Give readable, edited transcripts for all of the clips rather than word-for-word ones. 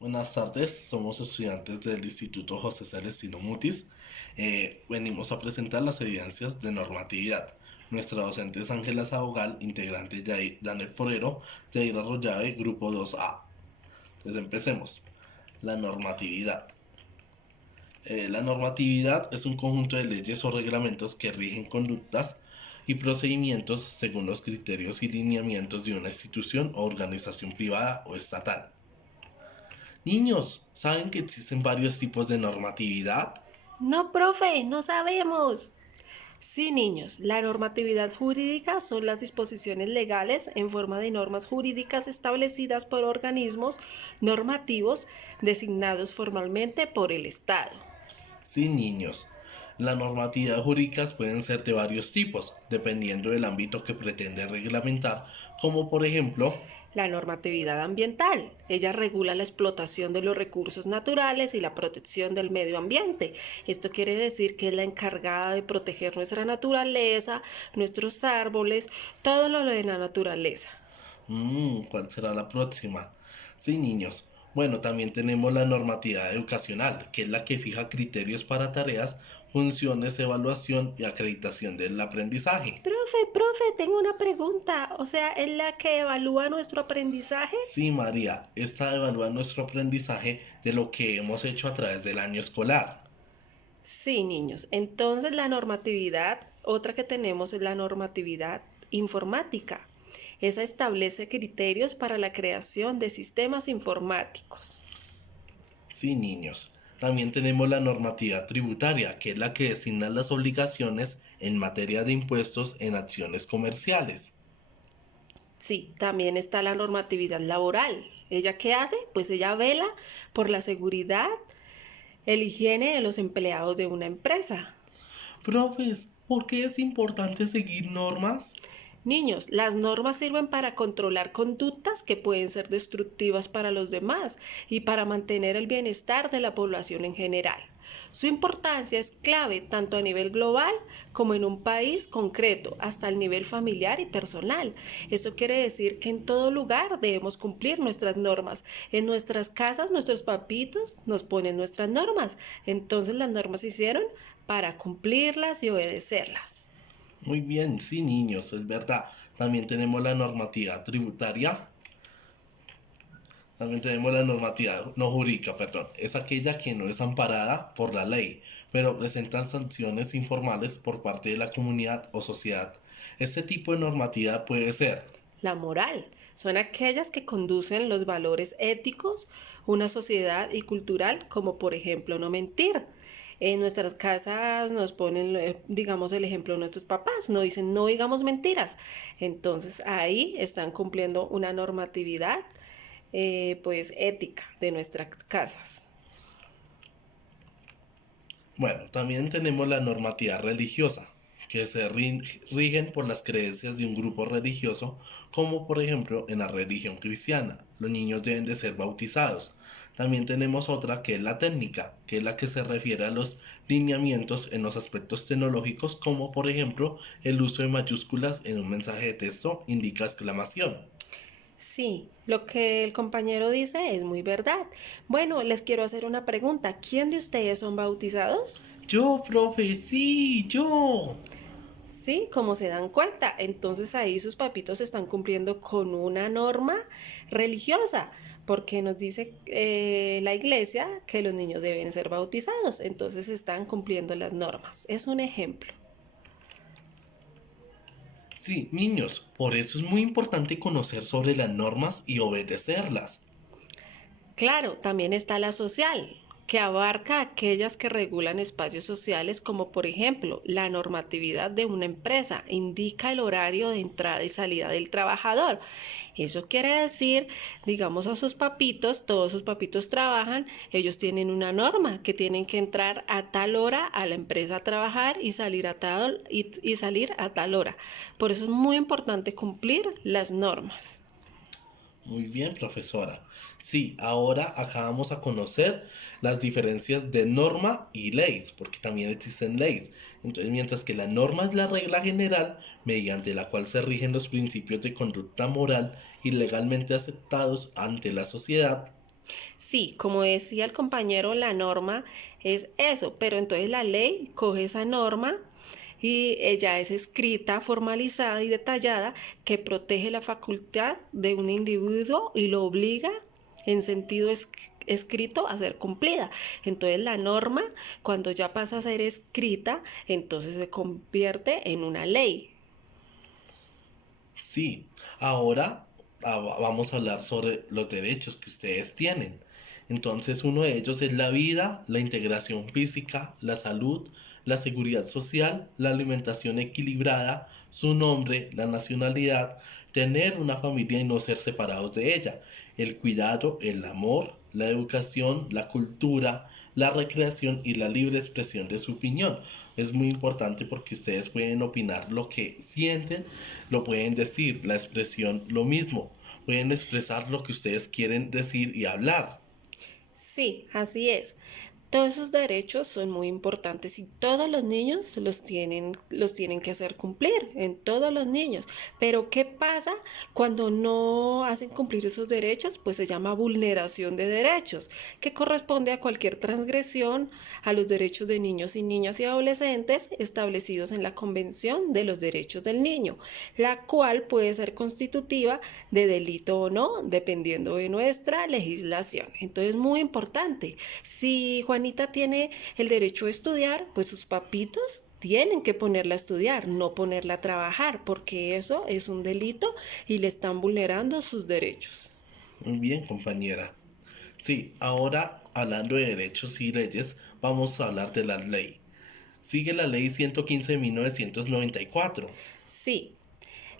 Buenas tardes, somos estudiantes del Instituto José Celestino Mutis. Venimos a presentar las evidencias de normatividad. Nuestra docente es Ángela Sabogal, integrante Daniel Forero, Jair Arroyave, grupo 2A. Entonces empecemos. La normatividad. La normatividad es un conjunto de leyes o reglamentos que rigen conductas y procedimientos según los criterios y lineamientos de una institución o organización privada o estatal. Niños, ¿saben que existen varios tipos de normatividad? No, profe, no sabemos. Sí, niños, la normatividad jurídica son las disposiciones legales en forma de normas jurídicas establecidas por organismos normativos designados formalmente por el Estado. Sí, niños. Las normatividades jurídicas pueden ser de varios tipos, dependiendo del ámbito que pretende reglamentar, como por ejemplo, La normatividad ambiental. Ella regula la explotación de los recursos naturales y la protección del medio ambiente. Esto quiere decir que es la encargada de proteger nuestra naturaleza, nuestros árboles, todo lo de la naturaleza. ¿cuál será la próxima? Sí, niños. Bueno, también tenemos la normatividad educacional, que es la que fija criterios para tareas, funciones, evaluación y acreditación del aprendizaje. Profe, tengo una pregunta. O sea, ¿es la que evalúa nuestro aprendizaje? Sí, María, esta evalúa nuestro aprendizaje de lo que hemos hecho a través del año escolar. Sí, niños. Entonces la normatividad, otra que tenemos es la normatividad informática. Esa establece criterios para la creación de sistemas informáticos. Sí, niños. También tenemos la normativa tributaria, que es la que designa las obligaciones en materia de impuestos en acciones comerciales. Sí, también está la normatividad laboral. ¿Ella qué hace? Pues ella vela por la seguridad, el higiene de los empleados de una empresa. Profes, ¿por qué es importante seguir normas? Niños, las normas sirven para controlar conductas que pueden ser destructivas para los demás y para mantener el bienestar de la población en general. Su importancia es clave tanto a nivel global como en un país concreto, hasta el nivel familiar y personal. Esto quiere decir que en todo lugar debemos cumplir nuestras normas. En nuestras casas, nuestros papitos nos ponen nuestras normas. Entonces las normas se hicieron para cumplirlas y obedecerlas. Muy bien, sí, niños, es verdad. También tenemos la normativa tributaria. También tenemos la normativa no jurídica, perdón. Es aquella que no es amparada por la ley, pero presentan sanciones informales por parte de la comunidad o sociedad. Este tipo de normatividad puede ser. La moral son aquellas que conducen los valores éticos, una sociedad y cultural, como por ejemplo no mentir. En nuestras casas nos ponen, digamos, el ejemplo de nuestros papás, no dicen no digamos mentiras. Entonces ahí están cumpliendo una normatividad, pues ética de nuestras casas. Bueno, también tenemos la normativa religiosa, que rigen por las creencias de un grupo religioso, como por ejemplo en la religión cristiana. Los niños deben de ser bautizados. También tenemos otra que es la técnica, que es la que se refiere a los lineamientos en los aspectos tecnológicos, como por ejemplo el uso de mayúsculas en un mensaje de texto indica exclamación. Sí, lo que el compañero dice es muy verdad. Bueno, les quiero hacer una pregunta. ¿Quién de ustedes son bautizados? Yo, profe, sí, yo. Sí, como se dan cuenta, entonces ahí sus papitos están cumpliendo con una norma religiosa, porque nos dice la iglesia que los niños deben ser bautizados, entonces están cumpliendo las normas. Es un ejemplo. Sí, niños, por eso es muy importante conocer sobre las normas y obedecerlas. Claro, también está la social, que abarca aquellas que regulan espacios sociales como por ejemplo la normatividad de una empresa, indica el horario de entrada y salida del trabajador. Eso quiere decir, digamos a sus papitos, todos sus papitos trabajan, ellos tienen una norma que tienen que entrar a tal hora a la empresa a trabajar y salir a y salir a tal hora. Por eso es muy importante cumplir las normas. Muy bien, profesora. Sí, ahora acá vamos a conocer las diferencias de norma y leyes, porque también existen leyes. Entonces, mientras que la norma es la regla general mediante la cual se rigen los principios de conducta moral y legalmente aceptados ante la sociedad. Sí, como decía el compañero, la norma es eso, pero entonces la ley coge esa norma y ella es escrita, formalizada y detallada que protege la facultad de un individuo y lo obliga en sentido escrito a ser cumplida. Entonces la norma, cuando ya pasa a ser escrita, entonces se convierte en una ley. Sí, ahora vamos a hablar sobre los derechos que ustedes tienen. Entonces, uno de ellos es la vida, la integración física, la salud, la seguridad social, la alimentación equilibrada, su nombre, la nacionalidad, tener una familia y no ser separados de ella, el cuidado, el amor, la educación, la cultura, la recreación y la libre expresión de su opinión. Es muy importante porque ustedes pueden opinar lo que sienten, lo pueden decir, la expresión lo mismo, pueden expresar lo que ustedes quieren decir y hablar. Sí, así es. Todos esos derechos son muy importantes y todos los niños los tienen que hacer cumplir, en todos los niños. Pero ¿qué pasa cuando no hacen cumplir esos derechos? Pues se llama vulneración de derechos, que corresponde a cualquier transgresión a los derechos de niños y niñas y adolescentes establecidos en la Convención de los Derechos del Niño, la cual puede ser constitutiva de delito o no, dependiendo de nuestra legislación. Entonces, muy importante. Si Juanita tiene el derecho a estudiar, pues sus papitos tienen que ponerla a estudiar, no ponerla a trabajar, porque eso es un delito y le están vulnerando sus derechos. Muy bien, compañera. Sí, ahora hablando de derechos y leyes, vamos a hablar de la ley. Sigue la ley 115 de 1994. Sí,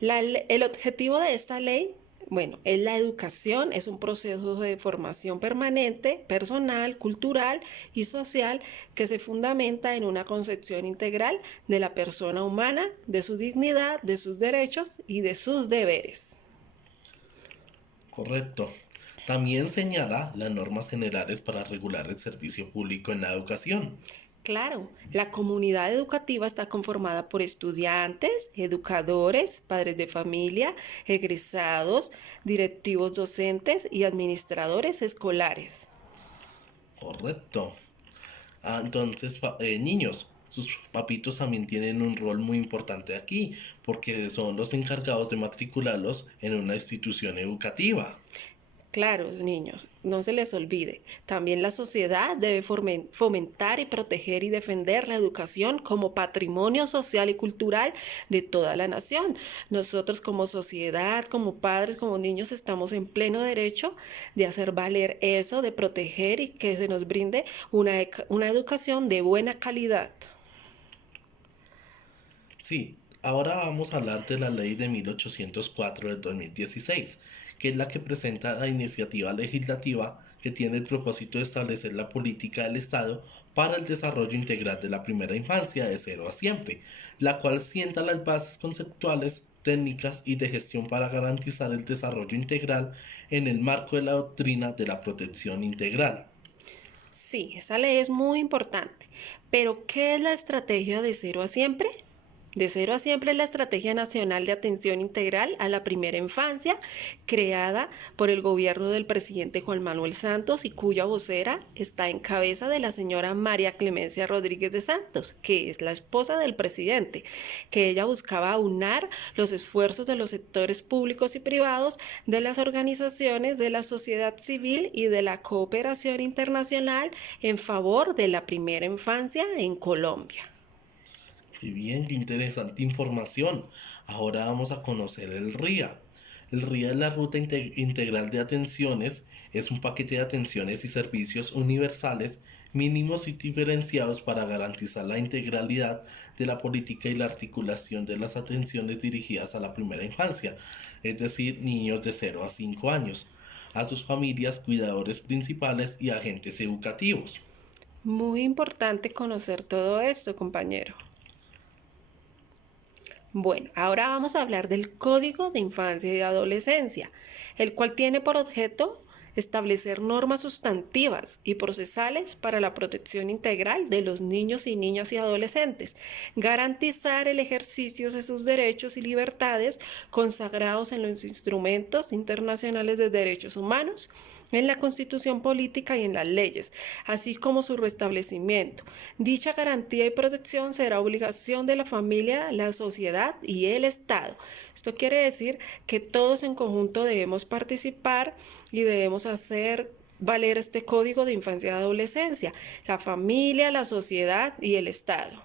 el objetivo de esta ley, bueno, es la educación, es un proceso de formación permanente, personal, cultural y social que se fundamenta en una concepción integral de la persona humana, de su dignidad, de sus derechos y de sus deberes. Correcto. También señala las normas generales para regular el servicio público en la educación. Claro, la comunidad educativa está conformada por estudiantes, educadores, padres de familia, egresados, directivos docentes y administradores escolares. Correcto. Entonces, niños, sus papitos también tienen un rol muy importante aquí, porque son los encargados de matricularlos en una institución educativa. Claro, niños, no se les olvide. También la sociedad debe fomentar y proteger y defender la educación como patrimonio social y cultural de toda la nación. Nosotros como sociedad, como padres, como niños, estamos en pleno derecho de hacer valer eso, de proteger y que se nos brinde una educación de buena calidad. Sí, ahora vamos a hablar de la ley de 1804 del 2016, que es la que presenta la iniciativa legislativa que tiene el propósito de establecer la política del Estado para el desarrollo integral de la primera infancia de cero a siempre, la cual sienta las bases conceptuales, técnicas y de gestión para garantizar el desarrollo integral en el marco de la doctrina de la protección integral. Sí, esa ley es muy importante. Pero, ¿qué es la estrategia de cero a siempre? De cero a siempre es la Estrategia Nacional de Atención Integral a la Primera Infancia, creada por el gobierno del presidente Juan Manuel Santos y cuya vocera está en cabeza de la señora María Clemencia Rodríguez de Santos, que es la esposa del presidente, que ella buscaba aunar los esfuerzos de los sectores públicos y privados, de las organizaciones de la sociedad civil y de la cooperación internacional en favor de la primera infancia en Colombia. Qué bien, qué interesante información. Ahora vamos a conocer el RIA. El RIA es la Ruta Integral de Atenciones, es un paquete de atenciones y servicios universales mínimos y diferenciados para garantizar la integralidad de la política y la articulación de las atenciones dirigidas a la primera infancia, es decir, niños de 0 a 5 años, a sus familias, cuidadores principales y agentes educativos. Muy importante conocer todo esto, compañero. Bueno, ahora vamos a hablar del Código de Infancia y Adolescencia, el cual tiene por objeto establecer normas sustantivas y procesales para la protección integral de los niños y niñas y adolescentes, garantizar el ejercicio de sus derechos y libertades consagrados en los instrumentos internacionales de derechos humanos en la Constitución política y en las leyes, así como su restablecimiento. Dicha garantía y protección será obligación de la familia, la sociedad y el Estado. Esto quiere decir que todos en conjunto debemos participar y debemos hacer valer este código de infancia y adolescencia, la familia, la sociedad y el Estado.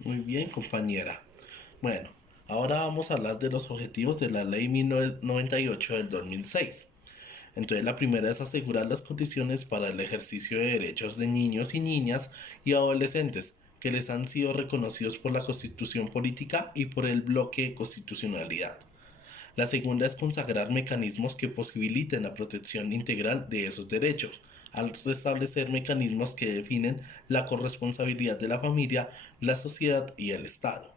Muy bien, compañera. Bueno, ahora vamos a hablar de los objetivos de la Ley 1098 del 2006. Entonces, la primera es asegurar las condiciones para el ejercicio de derechos de niños y niñas y adolescentes que les han sido reconocidos por la Constitución Política y por el bloque de constitucionalidad. La segunda es consagrar mecanismos que posibiliten la protección integral de esos derechos, al restablecer mecanismos que definen la corresponsabilidad de la familia, la sociedad y el Estado.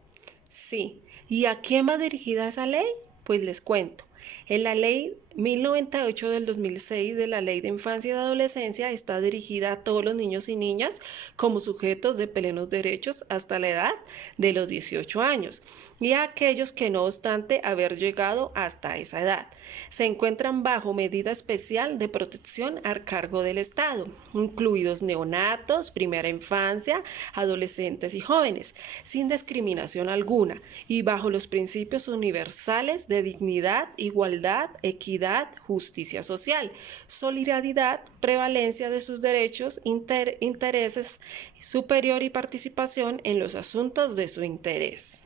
Sí. ¿Y a quién va dirigida esa ley? Pues les cuento. En la ley 1098 del 2006 de la Ley de Infancia y de Adolescencia está dirigida a todos los niños y niñas como sujetos de plenos derechos hasta la edad de los 18 años y a aquellos que no obstante haber llegado hasta esa edad se encuentran bajo medida especial de protección a cargo del Estado, incluidos neonatos, primera infancia, adolescentes y jóvenes, sin discriminación alguna y bajo los principios universales de dignidad, igualdad, equidad, justicia social, solidaridad, prevalencia de sus derechos, intereses superior y participación en los asuntos de su interés.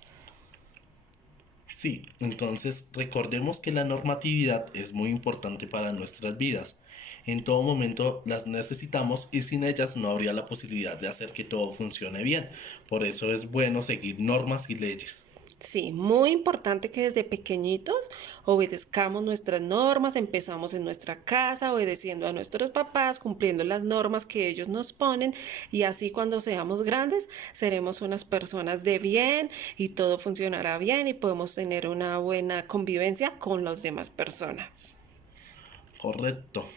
Sí, entonces recordemos que la normatividad es muy importante para nuestras vidas. En todo momento las necesitamos y sin ellas no habría la posibilidad de hacer que todo funcione bien. Por eso es bueno seguir normas y leyes. Sí, muy importante que desde pequeñitos obedezcamos nuestras normas, empezamos en nuestra casa obedeciendo a nuestros papás, cumpliendo las normas que ellos nos ponen y así cuando seamos grandes seremos unas personas de bien y todo funcionará bien y podemos tener una buena convivencia con las demás personas. Correcto.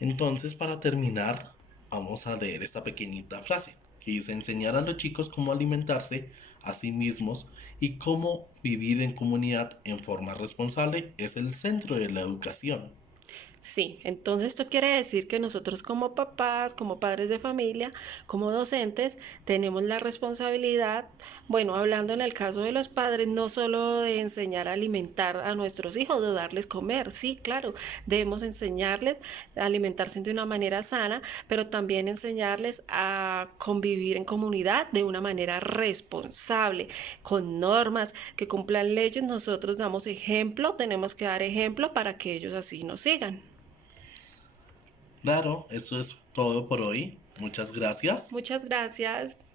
Entonces, para terminar, vamos a leer esta pequeñita frase que dice enseñar a los chicos cómo alimentarse a sí mismos y cómo vivir en comunidad en forma responsable es el centro de la educación. Sí, entonces esto quiere decir que nosotros como papás, como padres de familia, como docentes, tenemos la responsabilidad, bueno, hablando en el caso de los padres, no solo de enseñar a alimentar a nuestros hijos o darles comer, sí, claro, debemos enseñarles a alimentarse de una manera sana, pero también enseñarles a convivir en comunidad de una manera responsable, con normas que cumplan leyes. Nosotros damos ejemplo, tenemos que dar ejemplo para que ellos así nos sigan. Claro, eso es todo por hoy. Muchas gracias. Muchas gracias.